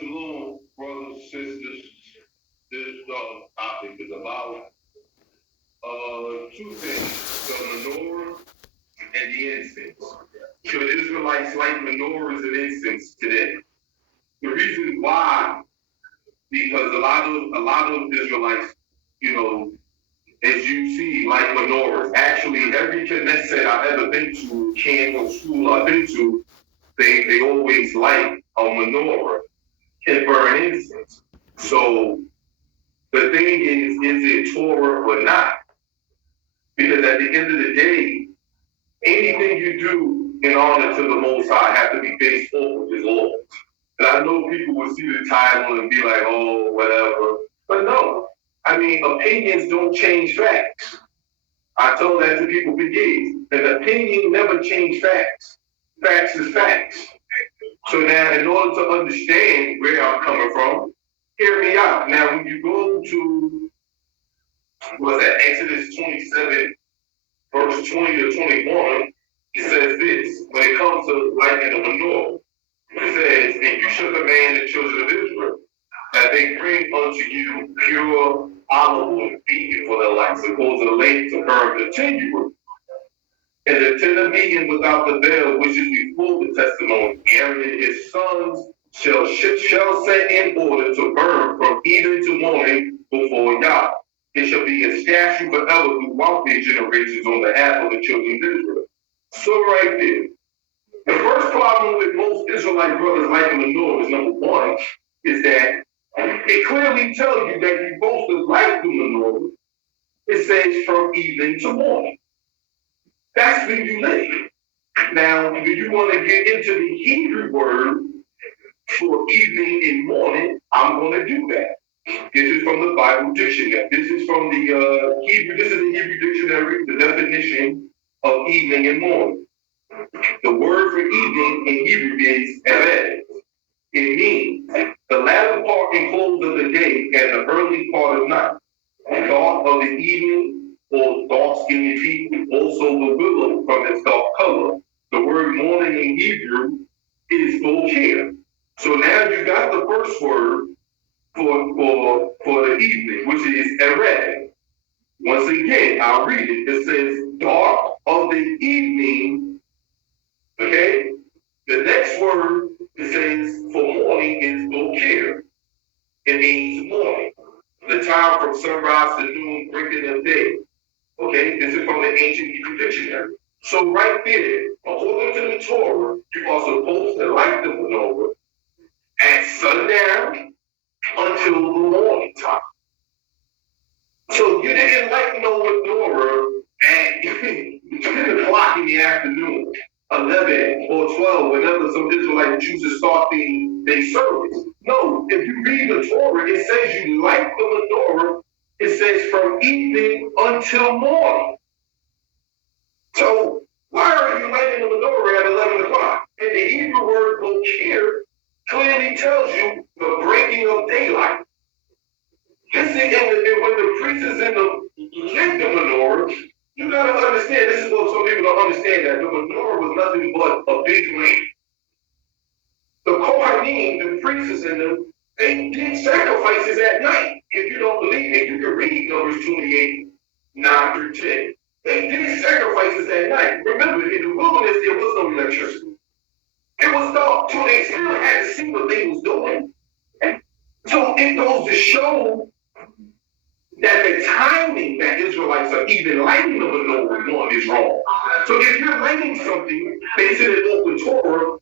Shalom, brothers and sisters. This topic is about two things: the menorah and the incense. Should Israelites light menorahs and incense today? The reason why, because a lot of Israelites, as you see, like menorahs. Actually, every Knesset I've ever been to, camp or school I've been to, they always light a menorah and burn incense. So the thing is it Torah or not? Because at the end of the day, anything you do in honor to the Most High have to be based off of His law. And I know people will see the title and be like, oh, whatever. But no, I mean, opinions don't change facts. I told that to people for years. An opinion never changes facts. Facts is facts. So now, in order to understand where I'm coming from, hear me out. Now, when you go to, Exodus 27, verse 20 to 21, it says this, when it comes to lighting the menorah, it says, and you shall command the children of Israel that they bring unto you pure olive oil beaten for the light, supposed to the lamp to burn continually. And the tender meeting without the veil, which is before the testimony, Aaron and his sons shall set in order to burn from even to morning before Yah. It shall be a statute forever throughout their generations on behalf of the children of Israel. So right there. The first problem with most Israelite brothers liking the menorah is number one, is that it clearly tells you that you're supposed to light the menorah. It says from evening to morning. That's when you live. Now, when you want to get into the Hebrew word for evening and morning, I'm going to do that. This is from the Bible dictionary. This is from the Hebrew. This is the Hebrew dictionary, the definition of evening and morning. The word for evening in Hebrew is erev. It means the latter part and close of the day and the early part of night. The dark of the evening, or dark-skinned people, also the willow from its dark color. The word morning in Hebrew is boker. So now you got the first word for the evening, which is erev. Once again, I'll read it. It says dark of the evening. Okay? The next word it says for morning is boker. It means morning. The time from sunrise to noon, breaking of day. Okay, this is from the ancient Hebrew dictionary. So right there, according to the Torah, you are supposed to light the menorah sundown until the morning time. So you didn't light no menorah at 10 o'clock in the afternoon, 11 or 12, whenever some Israelite choose to start their service. No, if you read the Torah, it says you light the menorah, it says from evening until morning. So why are you lighting the menorah at 11 o'clock? And the Hebrew word bokir clearly tells you the breaking of daylight. This is and when the priest is in the lit the menorah, you gotta understand, this is what some people don't understand, that the menorah was nothing but a big lamp. The Kohanim, the priests in them, they did sacrifices at night. If you don't believe me, you can read Numbers 28, 9 through 10. They did sacrifices at night. Remember, in the wilderness, there was no electricity. It was dark, so they still had to see what they was doing. So it goes to show that the timing that Israelites are even lighting the menorah is wrong. So if you're lighting something based in an open Torah,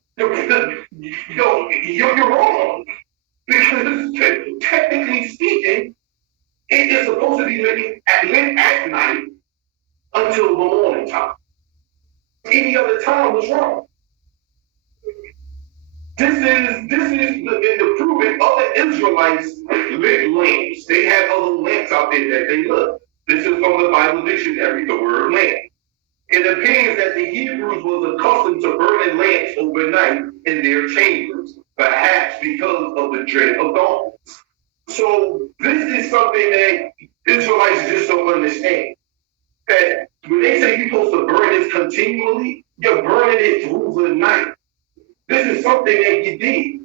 you're wrong. Because technically speaking, it is supposed to be lit at night until the morning time. Any other time was wrong. This is the proving other Israelites lit lamps. They had other lamps out there that they lit. This is from the Bible dictionary, the word lamp. It appears that the Hebrews was accustomed to burning lamps overnight in their chambers, perhaps because of the dread of darkness. So this is something that Israelites just don't understand. That when they say you're supposed to burn this continually, you're burning it through the night. This is something that you did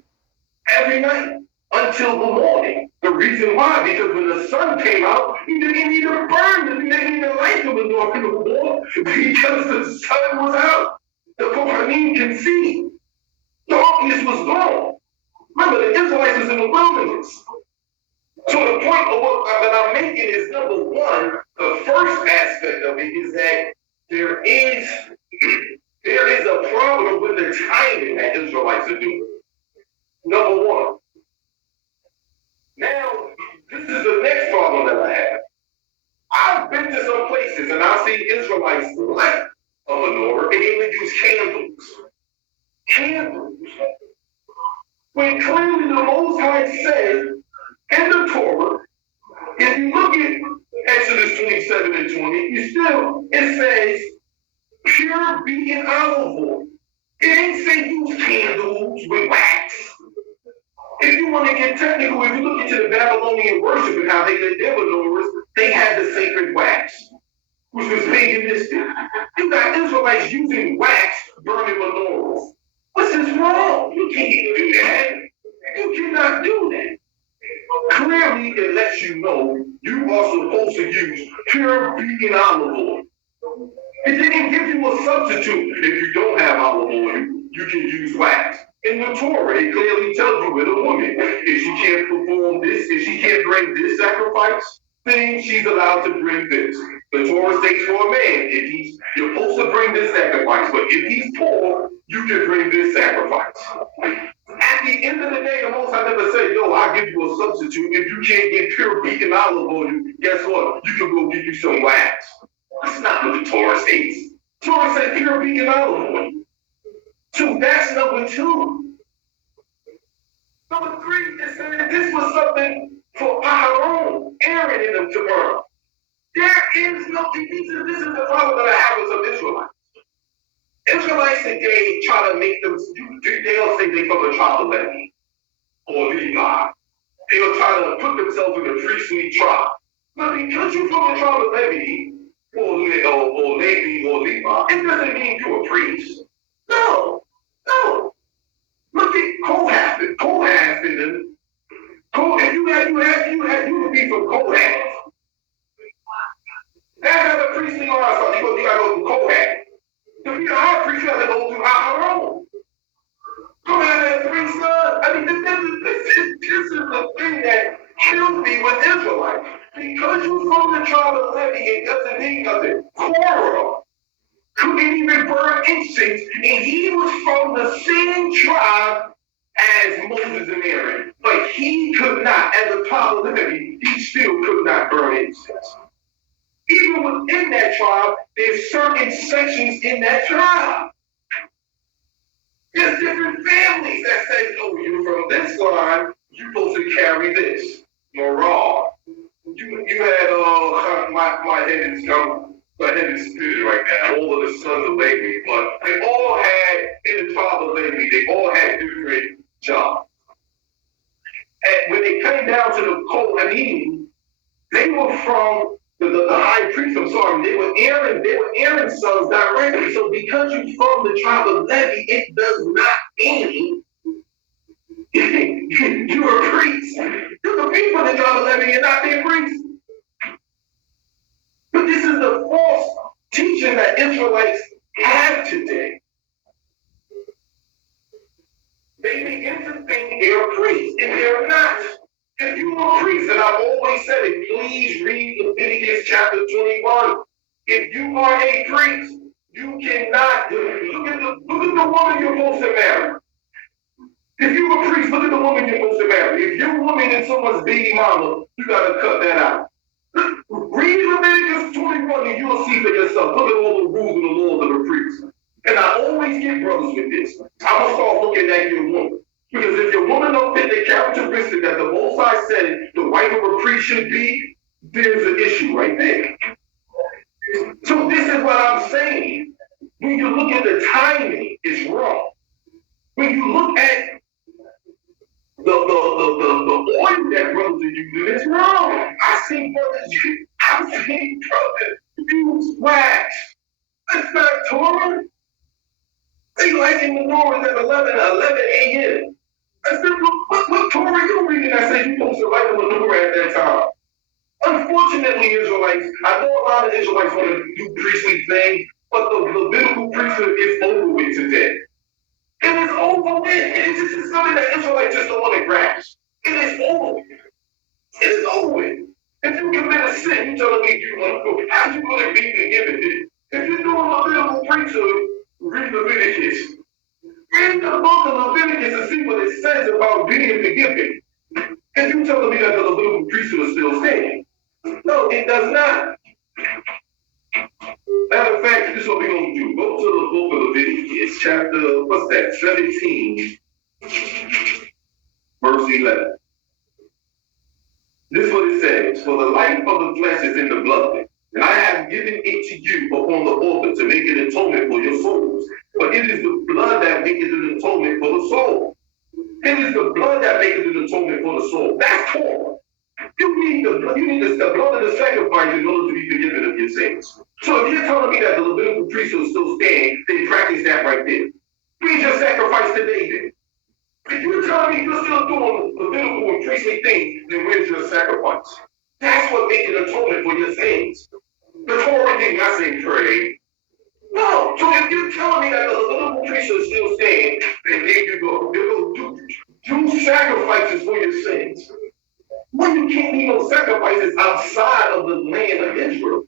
every night until the morning. The reason why, because when the sun came out, you didn't need to burn it. You didn't even light the menorah no more because the sun was out. The Kohanim can see. Darkness was gone. Remember, the Israelites was in the wilderness. So the point of what that I'm making is, number one, the first aspect of it is that there is a problem with the timing that Israelites are doing. Number one. Now, this is the next problem that I have. I've been to some places and I've seen Israelites light a menorah and they would use candles. Candles. When clearly the Most High said in the Torah, if you look at Exodus 27 and 20, it says, pure beaten olive oil. It ain't say use candles with wax. If you want to get technical, if you look into the Babylonian worship and how they lit their menorahs, they had the sacred wax, which was paganistic. You got Israelites using wax burning menorahs. What's this wrong? You can't do that. You cannot do that. Clearly, it lets you know you are supposed to use pure vegan olive oil. It didn't give you a substitute. If you don't have olive oil, you can use wax. In the Torah, it clearly tells you with a woman, if she can't perform this, if she can't bring this sacrifice, then she's allowed to bring this. The Torah states for a man, you're supposed to bring this sacrifice, but if he's poor, you can bring this sacrifice. At the end of the day, the Most High never said, yo, I'll give you a substitute. If you can't get pure vegan olive oil, guess what? You can go get you some wax. That's not what the Torah states. Torah says pure vegan olive oil. So that's number two. Number three is that this was something for Aharon, Aaron, and them to burn. There is no, this is the problem that I have with some Israelites. Israelites today try to make them, they'll say they from the tribe of Levi or Levi. They'll try to put themselves in the priestly tribe. But because you're from the tribe of Levi or Levi or Levi, it doesn't mean you're a priest. No. Look at Kohath and them. If you would be from Kohath. That has a priestly law. You gotta go through Kohath. To be a high priest, you have to go through Aharon. Kohath has three sons. I mean, this is the thing that kills me with Israelites. Because you're from the tribe of Levi, it doesn't mean nothing. Korah couldn't even burn incense, and he was from the same tribe as Moses and Aaron, but he could not, as a tribe of Levi, he still could not burn incense. Even within that tribe, there's certain sections in that tribe. There's different families that say, oh, you're from this line, you're supposed to carry this. Manorah. You had my head is spinning right now. All of the sons of Levi, but they all had in the tribe of Levi, they all had different jobs. And when they came down to the Kohanim, they were from the high priest. I'm sorry, they were Aaron's sons directly. So because you're from the tribe of Levi, it does not mean you're a priest. You can be from the tribe of Levi and not be a priest. But this is the false teaching that Israelites have today. They begin to think they're priests, and they're not. If you are a priest, and I've always said it, please read Leviticus chapter 21. If you are a priest, you cannot look at the woman you're supposed to marry. If you're a priest, look at the woman you're supposed to marry. If you're a woman and someone's baby mama, you gotta cut that out. Read Leviticus 21 and you'll see for yourself. Look at all the rules and the laws of a priest. And I always get brothers with this. I'm gonna start looking at your woman. Because if your woman don't fit the characteristic that the Most High said the wife of a priest should be, there's an issue right there. So this is what I'm saying. When you look at the timing, it's wrong. When you look at the oil that brothers are using, it's wrong. I've seen brothers use wax. That's not Torah. They liking Manorah at 11 a.m. I said, what Torah you reading that says you're supposed to like the Manorah at that time? Unfortunately, Israelites, I know a lot of Israelites want to do priestly things, but the Levitical priesthood is over with today. It is over with. This is something that Israelites just don't want to grasp. It is over with. It is over with. If you commit a sin, you telling me you want to go. How you going to be forgiven? If you're doing Levitical priesthood, read Leviticus. Read the book of Leviticus and see what it says about being forgiven. If you telling me that the Levitical priesthood is still standing, no, it does not. Matter of fact, this is what we're going to do. Go to the book of Leviticus, chapter, 17, verse 11. This is what it says. For the life of the flesh is in the blood, and I have given it to you upon the altar to make an atonement for your souls. But it is the blood that maketh an atonement for the soul. It is the blood that maketh an atonement for the soul. That's Torah. You need the blood of the sacrifice in order to be forgiven of your sins. So if you're telling me that the Levitical priesthood still stands, then practice that right there. Read your sacrifice to David. If you're telling me you're still doing Levitical and priestly things, then where's your sacrifice? That's what makes an atonement for your sins. The Torah did not say pray. No. So if you're telling me that the Levitical priesthood still stands, then there you go. You go do sacrifices for your sins. When you can't do no sacrifices outside of the land of Israel,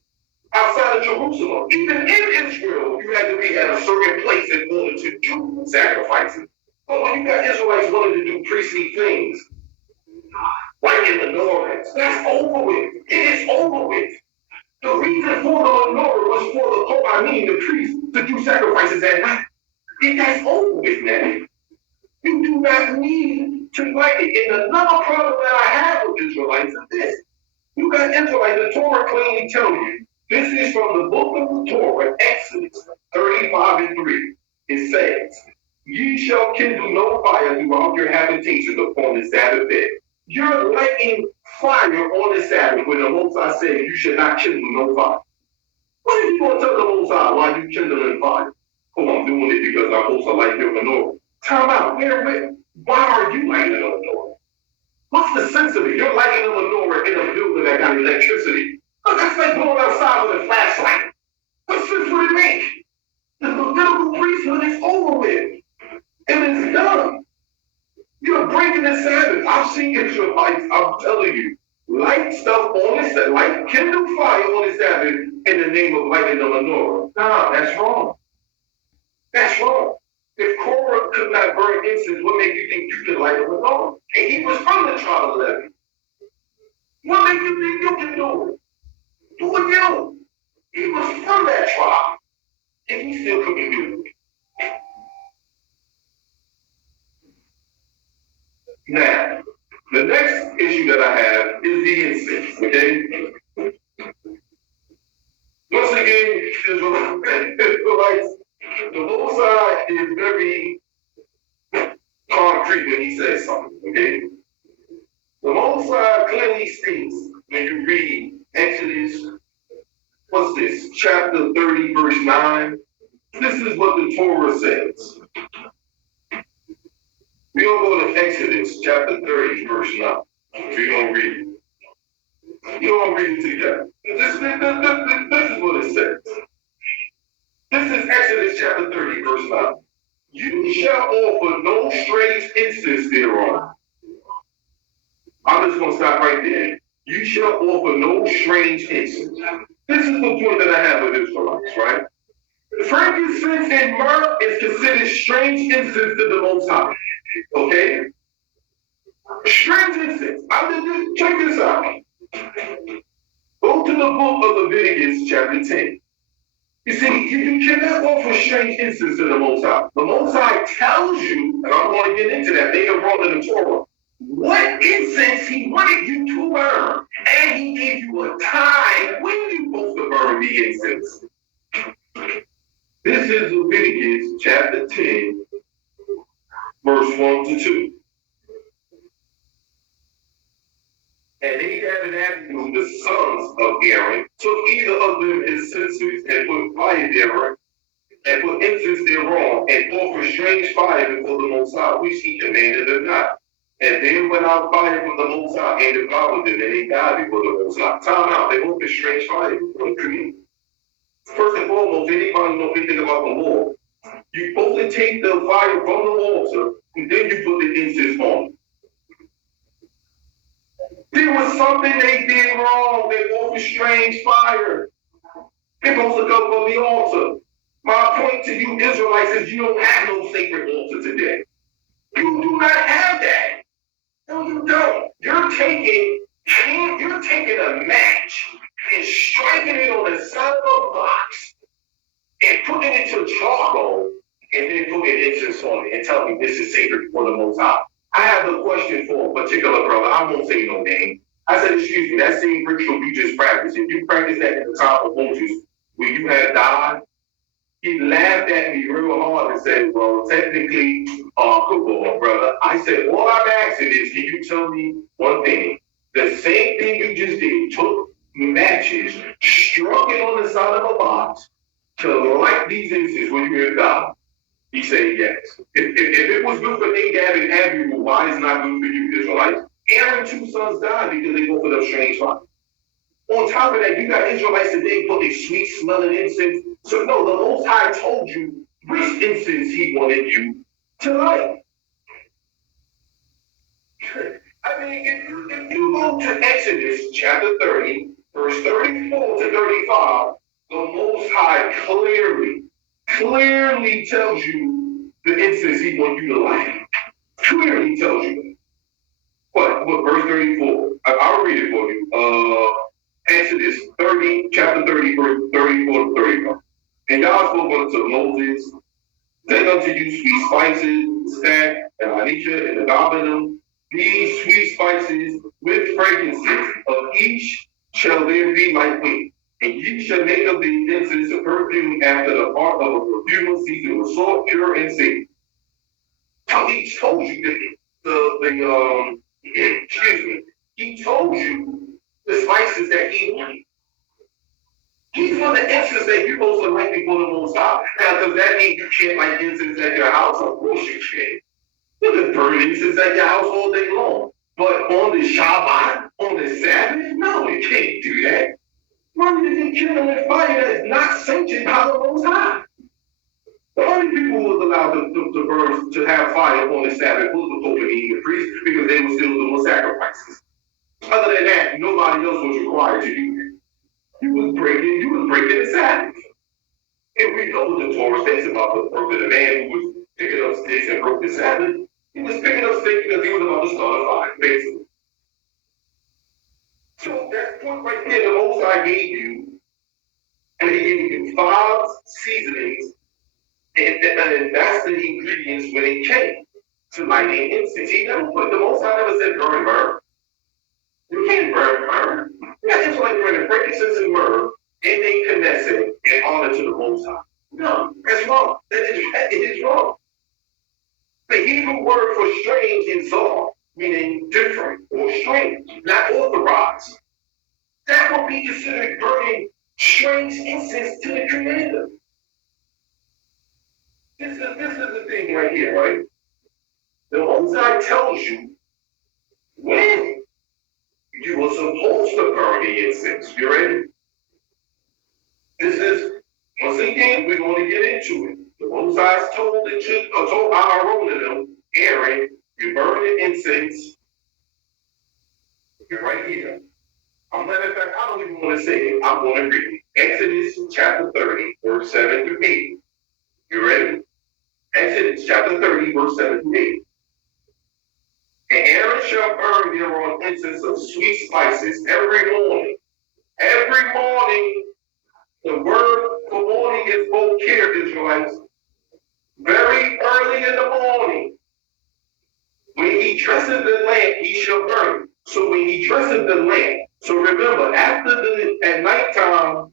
outside of Jerusalem. Even in Israel, you had to be at a certain place in order to do sacrifices. But when you got Israelites wanting to do priestly things, like in the Menorah, that's over with. It is over with. The reason for the Menorah was for the Kohanim, the priests, to do sacrifices at night. That's over with now. You do not need to light it. And another problem that I have with Israelites is this. You got Israelites, the Torah clearly tell you, this is from the book of the Torah, Exodus 35 and 3. It says, ye shall kindle no fire throughout your habitations upon the Sabbath day. You're lighting fire on the Sabbath when the Most High said you should not kindle no fire. What are you going to tell the Most High why you kindling fire? Oh, I'm doing it because I'm supposed to light your menorah. Time out. Why are you lighting a menorah? What's the sense of it? You're lighting a menorah in a building that got electricity. But that's like going outside with a flashlight. What sense would it make? The Levitical priesthood is over with. And it's done. You're breaking the Sabbath. I've seen Israelites, I'm telling you, light stuff on the Sabbath, light kindle fire on the Sabbath in the name of lighting the menorah. Nah, that's wrong. That's wrong. If Korah could not burn incense, what made you think you could light a menorah? And he was from the tribe of Levi. What made you think you can do it? Do it you. He was from that tribe, and he still couldn't do it. Now, the next issue that I have is the incense, okay? Once again, Israelites, the Most High is very concrete when he says something, okay? The Most High clearly states when you read Exodus, what's this, chapter 30, verse 9, this is what the Torah says. We're going to go to Exodus chapter 30, verse 9. We're going to read it. You're going to read it together. This is what it says. This is Exodus chapter 30, verse 9. You shall offer no strange incense thereon. I'm just going to stop right there. You shall offer no strange incense. This is the point that I have with Israelites, right? Frankincense and myrrh is considered strange incense to the Most High. Okay? Strange incense. Check this out. Go to the book of Leviticus, chapter 10. You see, you cannot offer strange incense to the Most High. The Most High tells you, and I'm going to get into that later on in the Torah, what incense he wanted you to burn. And he gave you a time when you're supposed to burn the incense. This is Leviticus chapter 10, verse 1 to 2. And Nadab and Abihu, the sons of Aaron, took either of them his censers and put fire thereon, and put incense thereon, and offered strange fire before the Most High, which he commanded them not. And then went out fire from the Most High and devoured them, and they died before the Most High. Time out, they offered strange fire before the Creator. First and foremost, anybody know anything about the law, you're supposed to take the fire from the altar, and then you put the incense on it. There was something they did wrong. They offered strange fire. They're supposed to come from the altar. My point to you Israelites is you don't have no sacred altar today. You do not have that. No, you don't. You're taking a match and striking it on the side of a box and putting it to charcoal and then putting incense on it and telling me this is sacred for the Most High. I have a question for a particular brother. I won't say no name. I said, excuse me, that same ritual you just practiced, if you practiced that at the time of Moses, when you had died, he laughed at me real hard and said, well, technically, come on, brother. I said, all I'm asking is, can you tell me one thing? The same thing you just did, took matches, struck it on the side of a box to light these incenses when you had died. He said yes. If it was good for Nadab and Abihu, why is it not good for you, Israelites? Aaron's two sons died because they offered up strange fire. On top of that, you got Israelites today putting sweet smelling incense. So no, the Most High told you which incense he wanted you to light. I mean, if you go to Exodus chapter 30, verse 34 to 35, the Most High clearly tells you the incense he wants you to light. Clearly tells you. What verse 34? I'll read it for you. Exodus 30, chapter 30, verse 34 to 35. And God spoke unto Moses, take unto you sweet spices, stag, and anisha, and agabanum, these sweet spices with frankincense, of each shall there be lightweight. And ye shall make of the incense a perfume after the art of a perfumer seasoned with salt, pure and safe. How he told you he told you the spices that he wanted. These are the incense that you're supposed to light before the Most High. Now, does that mean you can't light incense at your house? Of course you can. You can burn incense at your house all day long. But on the Shabbat, on the Sabbath, no, you can't do that. Why did you kill with fire that is not sanctioned by the Most High? The only people who was allowed to burn, to have fire on the Sabbath was the Pope and the priest, because they were still doing sacrifices. Other than that, nobody else was required to do that. You was breaking the Sabbath. And we know what the Torah says about the birth of the man who was picking up sticks and broke the Sabbath. He was picking up sticks because he was about to start a fire, basically. So that point right there, the Most High gave you, and he gave you 5 seasonings, and that's the ingredients when it came to lighting incense. He never put, the Most High never said burn. You can't burn. Yeah, it's like burning frankincense and myrrh, and they connect it in honor to the Most High. No, that's wrong. It is wrong. The Hebrew word for strange is zar, meaning different or strange, not authorized. That would be considered burning strange incense to the Creator. This is the thing right here, right? The Most High tells you when you were supposed to burn the incense. You ready? This is, once again, we're going to get into it. The Most High told Aaron and them, Aaron, you burn the incense. You're right here. Matter of fact, I don't even want to say it. I'm going to read it. Exodus chapter 30, verse 7 through 8. You ready? Exodus chapter 30, verse 7 through 8. And Aaron shall burn thereon incense of sweet spices every morning. Every morning, the word for morning is both care, Israelites. Very early in the morning, when he dresses the lamp, he shall burn. So when he dresses the lamp, so remember, at nighttime,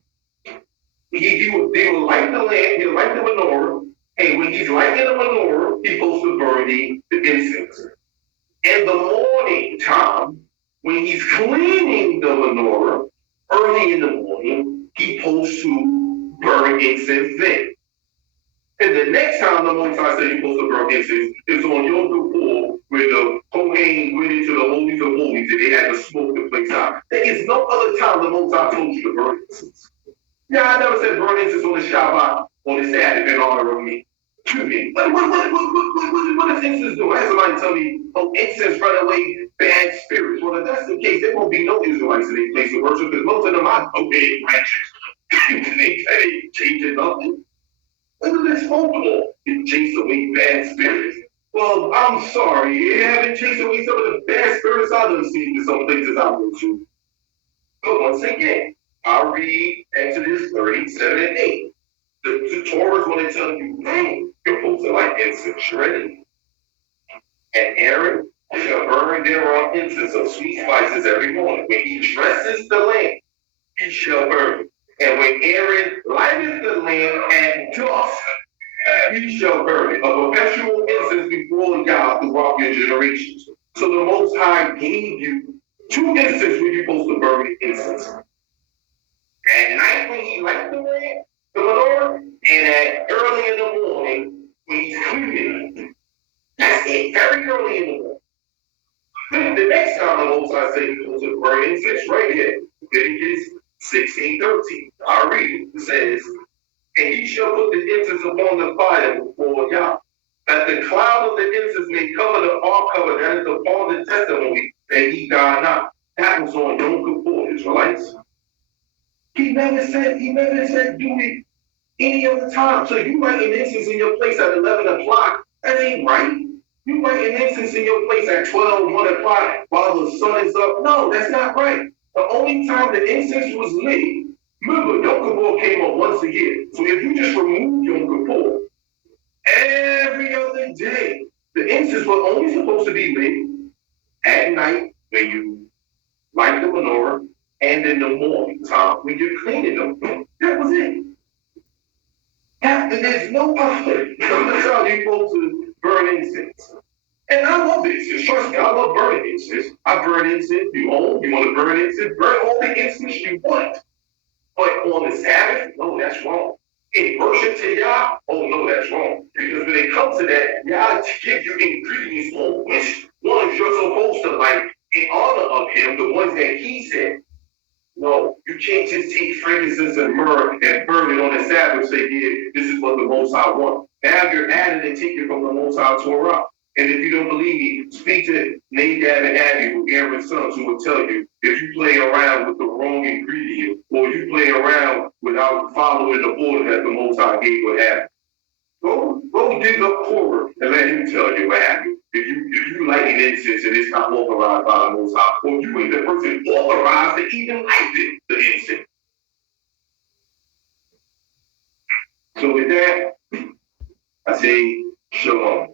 they will light the lamp, he'll light the menorah, and when he's lighting the menorah, he's supposed to burn the incense. In the morning time, when he's cleaning the menorah, early in the morning, he's supposed to burn incense then. And the next time the Most High said you're supposed to burn incense is on Yom Kippur, where the Kohen went into the Holies of Holies and they had to smoke the place out. There is no other time the Most High told you to burn incense. Yeah, I never said burn incense on the Shabbat, on the Sabbath in honor of me. To me. What does incense do? I had somebody tell me, oh, incense run away bad spirits. Well, if that's the case, there won't be no Israelites in their place of worship because most of them are obeying righteous. They ain't changing nothing. Look at this folklore. It chased away bad spirits. Well, I'm sorry. You haven't chased away some of the bad spirits I've seen in some places I went to. But once again, I'll read Exodus 37 and 8. The Torah is going to tell you, hey, you're supposed to light incense, ready? And Aaron shall burn thereon incense of sweet spices every morning. When he dresses the lamp, he shall burn. And when Aaron lighteth the lamp at dusk, he shall burn it, a perpetual incense before God throughout your generations. So the Most High gave you 2 instances when you're supposed to burn the incense. At night when he lights the lamp, the menorah, and at early in the morning when he's cleaning it. That's it, very early in the morning. Then the next time the Most High said you're supposed to burn incense, right here, Leviticus 16:13. I'll read it. It says, and he shall put the incense upon the fire before Yah, that the cloud of the incense may cover the ark cover that is upon the testimony, that he die not. That was on Yom Kippur, Israelites. He never said do it any other time. So you lighting incense in your place at 11 o'clock, that ain't right. You lighting incense in your place at 12, 1 o'clock while the sun is up. No, that's not right. The only time the incense was lit, remember, Yom Kippur came up once a year. So if you just remove Yom Kippur, every other day, the incense was only supposed to be lit at night when you light the menorah, and in the morning time when you're cleaning them. That was it. After there's no other. That's how you're supposed to burn incense. And I love incense. Trust me, I love burning incense. I burn incense. You want to burn incense? Burn all the incense you want. But on the Sabbath, no, that's wrong. In worship to Yah, oh no, that's wrong. Because when it comes to that, Yah gives you ingredients on which ones you're supposed to like in honor of him, the ones that he said. No, you can't just take frankincense and myrrh and burn it on the Sabbath and say, yeah, this is what the Most High wants. Now you're adding and taking from the Most High Torah. And if you don't believe me, speak to Nadab and Abihu, Aaron's sons, who will tell you if you play around with the wrong ingredient or you play around without following the order that the Most High gave what happened. Go dig up Korah and let him tell you what happened. If you light an incense and it's not authorized by the Most High, or you ain't the person authorized to even light the incense. So with that, I say shalom.